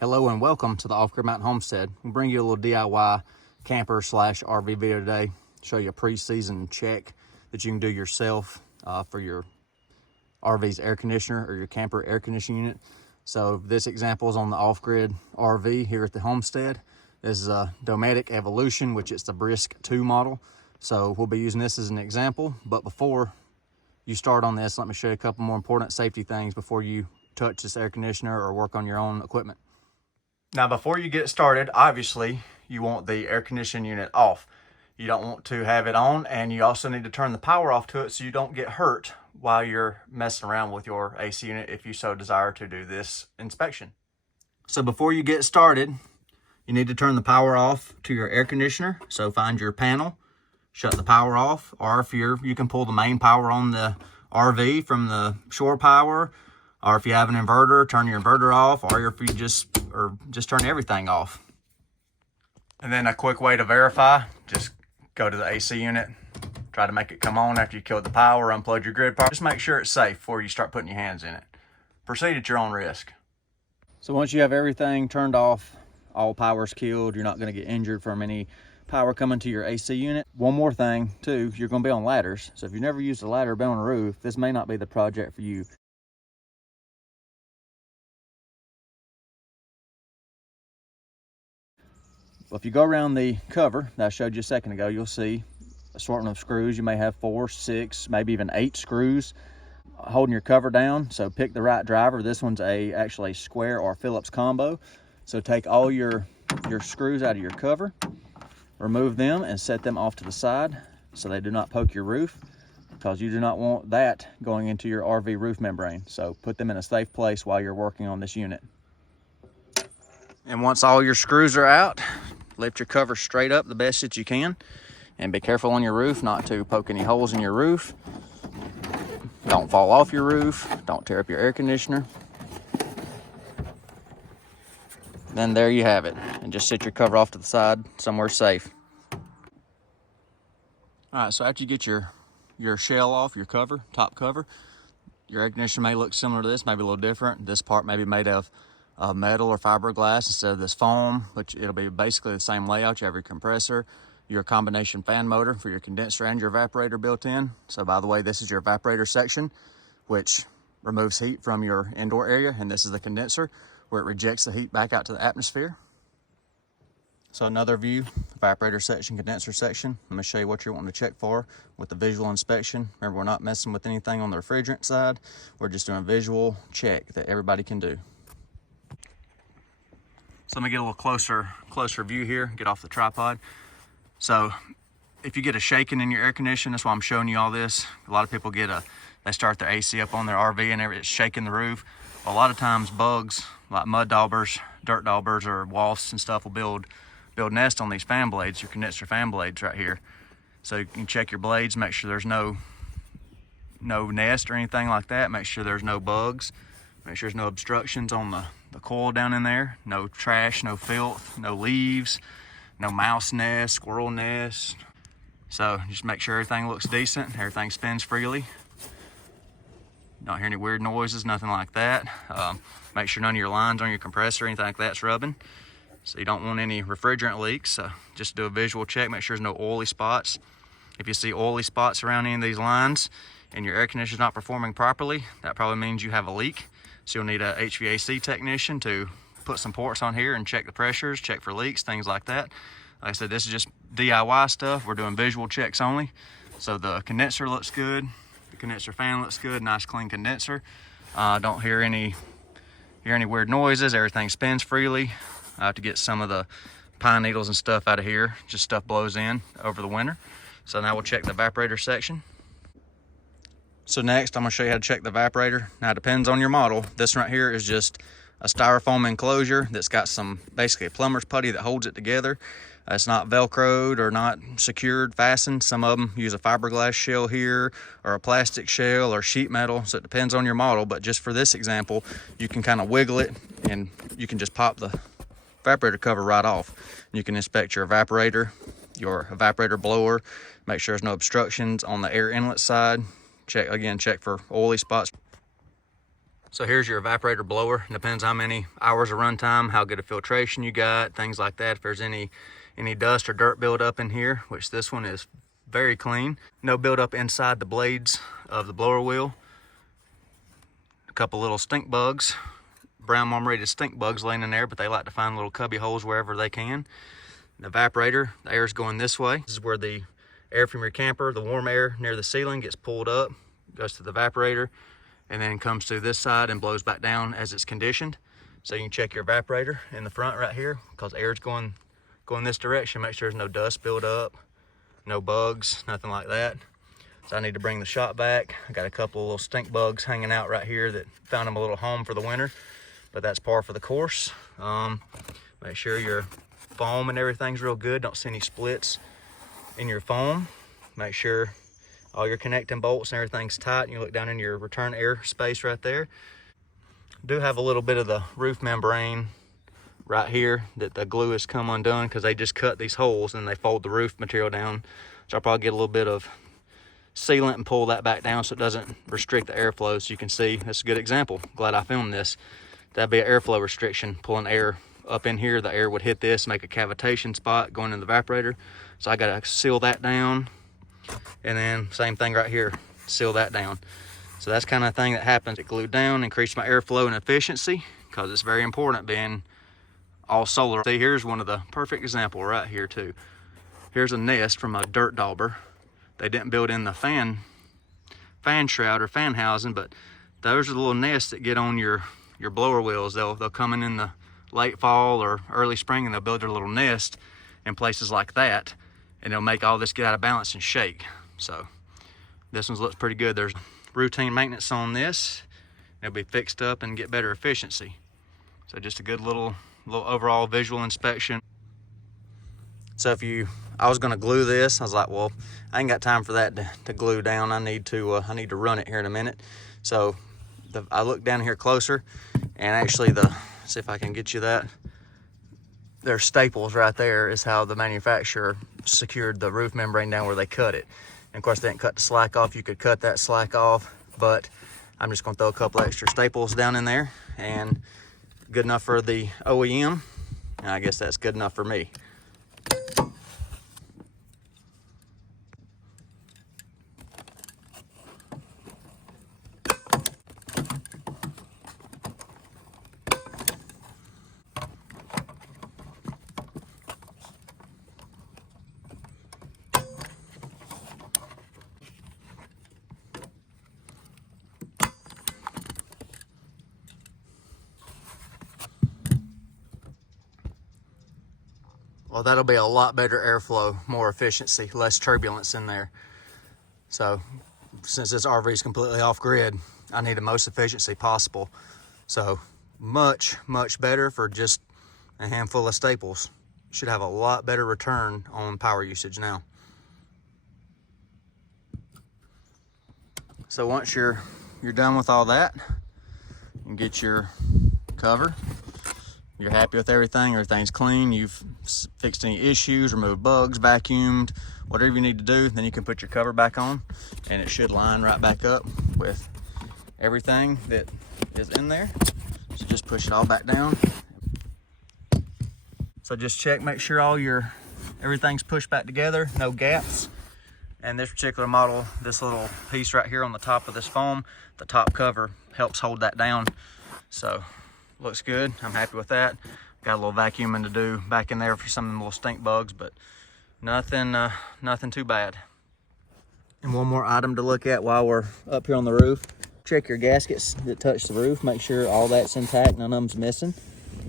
Hello and welcome to the Off-Grid Mountain Homestead. We'll bring you a little DIY camper slash RV video today. Show you a pre-season check that you can do yourself for your RV's air conditioner or your camper air conditioning unit. So this example is on the Off-Grid RV here at the homestead. This is a Dometic Evolution, which is the Brisk 2 model. So we'll be using this as an example, but before you start on this, let me show you a couple more important safety things before you touch this air conditioner or work on your own equipment. Now, before you get started, obviously, you want the air conditioning unit off. You don't want to have it on, and you also need to turn the power off to it so you don't get hurt while you're messing around with your AC unit if you so desire to do this inspection. So before you get started, you need to turn the power off to your air conditioner. So find your panel, shut the power off, or if you can pull the main power on the RV from the shore power, or if you have an inverter, turn your inverter off, or if you just turn everything off. And then a quick way to verify, just go to the AC unit, try to make it come on after you killed the power, unplug your grid power. Just make sure it's safe before you start putting your hands in it. Proceed at your own risk. So once you have everything turned off, all power's killed, you're not gonna get injured from any power coming to your AC unit. One more thing too, you're gonna be on ladders. So if you've never used a ladder or been on a roof, this may not be the project for you. Well, if you go around the cover that I showed you a second ago, you'll see assortment of screws. You may have 4, 6, maybe even 8 screws holding your cover down. So pick the right driver. This one's actually a square or Phillips combo. So take all your screws out of your cover, remove them and set them off to the side so they do not poke your roof, because you do not want that going into your RV roof membrane. So put them in a safe place while you're working on this unit. And once all your screws are out, lift your cover straight up the best that you can, and be careful on your roof not to poke any holes in your roof. Don't fall off your roof. Don't tear up your air conditioner. Then there you have it. And just set your cover off to the side somewhere safe. All right, so after you get your shell off, your cover, top cover, your air conditioner may look similar to this, maybe a little different. This part may be made of metal or fiberglass instead of this foam, which it'll be basically the same layout. You have your compressor, your combination fan motor for your condenser and your evaporator built in. So by the way, this is your evaporator section, which removes heat from your indoor area, and this is the condenser where it rejects the heat back out to the atmosphere. So another view, evaporator section, condenser section. Let me show you what you're wanting to check for with the visual inspection. Remember, we're not messing with anything on the refrigerant side. We're just doing a visual check that everybody can do. So let me get a little closer view here, get off the tripod. So if you get a shaking in your air conditioner, that's why I'm showing you all this. A lot of people they start their AC up on their RV and it's shaking the roof. Well, a lot of times bugs, like mud daubers, dirt daubers, or wasps and stuff will build nests on these fan blades, your condenser fan blades right here. So you can check your blades, make sure there's no nest or anything like that. Make sure there's no bugs. Make sure there's no obstructions on the coil down in there. No trash, no filth, no leaves, no mouse nest, squirrel nest. So just make sure everything looks decent, everything spins freely. Don't hear any weird noises, nothing like that. Make sure none of your lines on your compressor or anything like that's rubbing. So you don't want any refrigerant leaks. So just do a visual check, make sure there's no oily spots. If you see oily spots around any of these lines and your air conditioner's not performing properly, that probably means you have a leak. So you'll need a HVAC technician to put some ports on here and check the pressures, check for leaks, things like that. Like I said, this is just DIY stuff. We're doing visual checks only. So the condenser looks good. The condenser fan looks good, nice clean condenser. Don't hear any weird noises. Everything spins freely. I have to get some of the pine needles and stuff out of here. Just stuff blows in over the winter. So now we'll check the evaporator section. So next, I'm gonna show you how to check the evaporator. Now it depends on your model. This one right here is just a styrofoam enclosure that's got basically a plumber's putty that holds it together. It's not Velcroed or not secured, fastened. Some of them use a fiberglass shell here or a plastic shell or sheet metal. So it depends on your model, but just for this example, you can kind of wiggle it and you can just pop the evaporator cover right off. You can inspect your evaporator blower, make sure there's no obstructions on the air inlet side. Check for oily spots. So here's your evaporator blower. Depends how many hours of runtime, how good a filtration you got, things like that. If there's any dust or dirt buildup in here, which this one is very clean. No buildup inside the blades of the blower wheel. A couple little stink bugs, brown marmorated stink bugs laying in there, but they like to find little cubby holes wherever they can. The evaporator, the air is going this way. This is where the air from your camper, the warm air near the ceiling, gets pulled up, goes to the evaporator, and then comes to this side and blows back down as it's conditioned. So you can check your evaporator in the front right here, because air's going this direction. Make sure there's no dust build up, no bugs, nothing like that. So I need to bring the shop back. I got a couple of little stink bugs hanging out right here that found them a little home for the winter, but that's par for the course. Make sure your foam and everything's real good. Don't see any splits in your foam. Make sure all your connecting bolts and everything's tight, and you look down in your return air space right there. Do have a little bit of the roof membrane right here that the glue has come undone, because they just cut these holes and they fold the roof material down. So I'll probably get a little bit of sealant and pull that back down so it doesn't restrict the airflow. So you can see, that's a good example. Glad I filmed this. That'd be an airflow restriction, pulling air up in here. The air would hit this, make a cavitation spot going in the evaporator. So I gotta seal that down. And then same thing right here, seal that down. So that's kind of thing that happens. It glued down, increased my airflow and efficiency, because it's very important being all solar. See, here's one of the perfect example right here too. Here's a nest from a dirt dauber. They didn't build in the fan shroud or fan housing, but those are the little nests that get on your blower wheels. They'll come in the late fall or early spring, and they'll build their little nest in places like that, and it'll make all this get out of balance and shake. So this one looks pretty good. There's routine maintenance on this. It'll be fixed up and get better efficiency. So just a good little overall visual inspection. So I was gonna glue this. I was like, well, I ain't got time for that to glue down. I need to run it here in a minute. So I looked down here closer, and actually see if I can get you that. There's staples right there is how the manufacturer secured the roof membrane down where they cut it. And of course they didn't cut the slack off. You could cut that slack off, but I'm just gonna throw a couple extra staples down in there, and good enough for the OEM, and I guess that's good enough for me. Well, that'll be a lot better airflow, more efficiency, less turbulence in there. So since this RV is completely off grid, I need the most efficiency possible. So much better for just a handful of staples. Should have a lot better return on power usage now. So once you're done with all that, you can get your cover. You're happy with everything's clean, you've fixed any issues, removed bugs, vacuumed, whatever you need to do, then you can put your cover back on, and it should line right back up with everything that is in there. So just push it all back down. So just check, make sure everything's pushed back together, no gaps. And this particular model, this little piece right here on the top of this foam, the top cover helps hold that down. So looks good, I'm happy with that. Got a little vacuuming to do back in there for some of them little stink bugs, but nothing too bad. And one more item to look at while we're up here on the roof. Check your gaskets that touch the roof, make sure all that's intact, none of them's missing.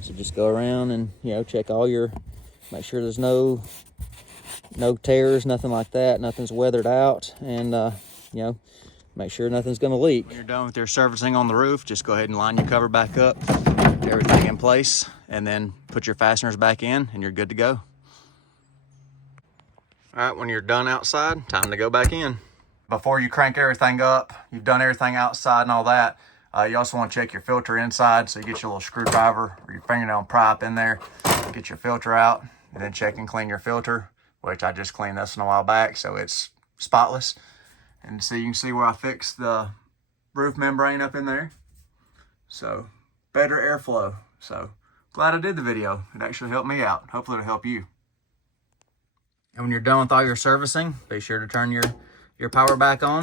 So just go around and check make sure there's no tears, nothing like that, nothing's weathered out, and make sure nothing's gonna leak. When you're done with your servicing on the roof, just go ahead and line your cover back up, get everything in place, and then put your fasteners back in, and you're good to go. All right, when you're done outside, time to go back in. Before you crank everything up, you've done everything outside and all that, you also want to check your filter inside. So you get your little screwdriver or your fingernail prop in there, get your filter out, and then check and clean your filter, which I just cleaned this one a while back, so it's spotless. And so you can see where I fixed the roof membrane up in there. So better airflow. So glad I did the video. It actually helped me out. Hopefully it'll help you. And when you're done with all your servicing, be sure to turn your power back on.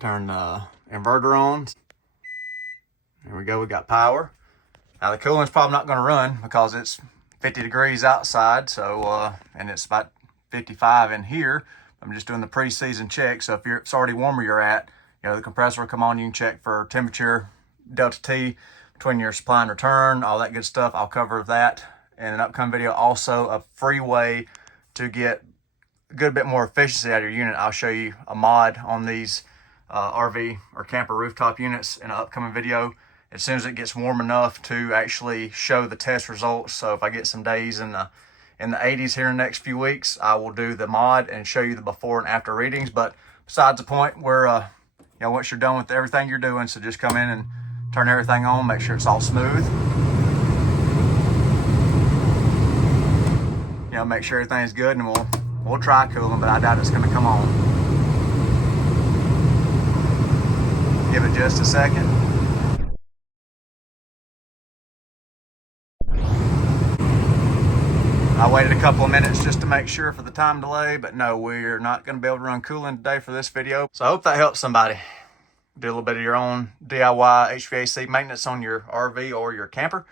Turn the inverter on. There we go, we got power. Now the cooling's probably not gonna run because it's 50 degrees outside, so and it's about 55 in here. I'm just doing the pre-season check, so if it's already warmer you're at, you know, the compressor will come on, you can check for temperature, delta T, between your supply and return, all that good stuff. I'll cover that in an upcoming video. Also, a free way to get a good bit more efficiency out of your unit. I'll show you a mod on these RV or camper rooftop units in an upcoming video as soon as it gets warm enough to actually show the test results. So if I get some days in the 80s here in the next few weeks, I will do the mod and show you the before and after readings. But besides the point, where you know, once you're done with everything you're doing, so just come in and turn everything on, make sure it's all smooth. You know, make sure everything's good, and we'll try cooling, but I doubt it's going to come on. Give it just a second. I waited a couple of minutes just to make sure for the time delay, but no, we're not going to be able to run cooling today for this video. So I hope that helps somebody. Do a little bit of your own DIY HVAC maintenance on your RV or your camper.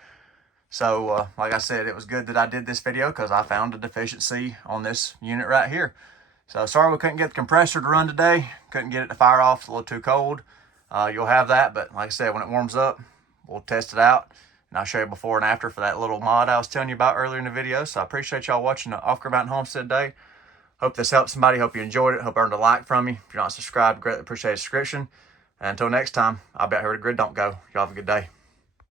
So like I said, it was good that I did this video because I found a deficiency on this unit right here. So sorry we couldn't get the compressor to run today. Couldn't get it to fire off. It's a little too cold. You'll have that, but like I said, when it warms up, we'll test it out. And I'll show you before and after for that little mod I was telling you about earlier in the video. So I appreciate y'all watching the Off-Grid Mountain Homestead today. Hope this helped somebody. Hope you enjoyed it. Hope I earned a like from you. If you're not subscribed, greatly appreciate a subscription. And until next time, I'll be out here where the grid don't go. Y'all have a good day.